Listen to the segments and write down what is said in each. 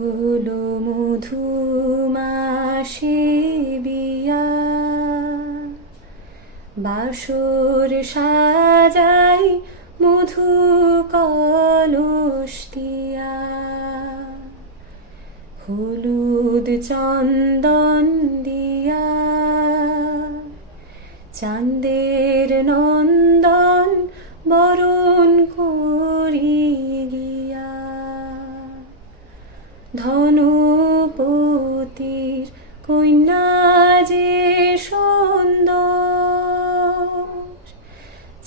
হলো মধুমাসে বিয়া, বাসর সাজাই মধু কলস দিয়া। হলুদ চন্দন দিয়া চাঁদের নন্দন বরণ করি গিয়া। ধনপতির কন্যা যে সুন্দর,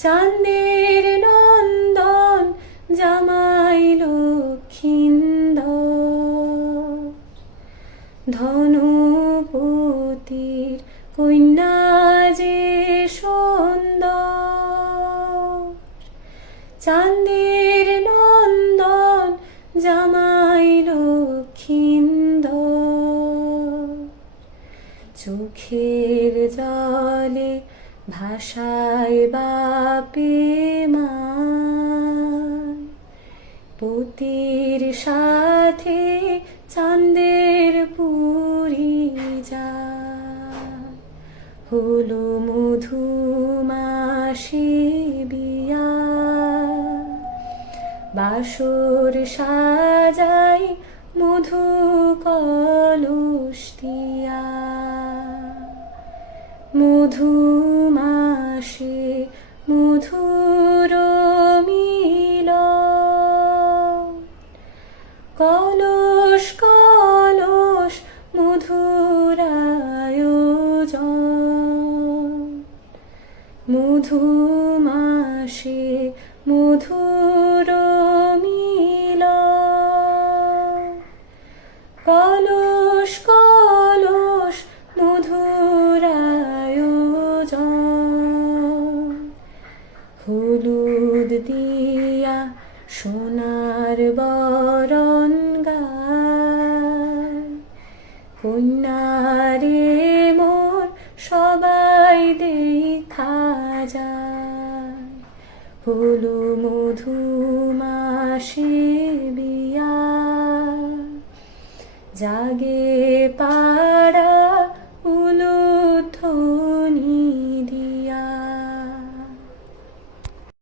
চাঁদের নন্দন জামাই লক্ষিন্দর। ধনপতির কন্যা যে সুন্দর, চাঁদের নন্দন জামাই লক্ষিন্দর। চোখের জলে ভাষায় বাপে মান, পতির সাথে চাঁদের পুরী যায়। হলো মধুমাসে বিয়া, বাসর সাজাই মধু কলস দিয়া। মধুমাসে মধুর মিলন, কলস কলস মধুর আয়োজন। মধুমাসে মধুর মিলন, কলস কলস মধুর আয়োজন। হলুদ দিয়া সোনার বরণ গায়, কন্যারে মোর সবাই দেখা যায়। হলো মধুমাসে বিয়া, জাগে পা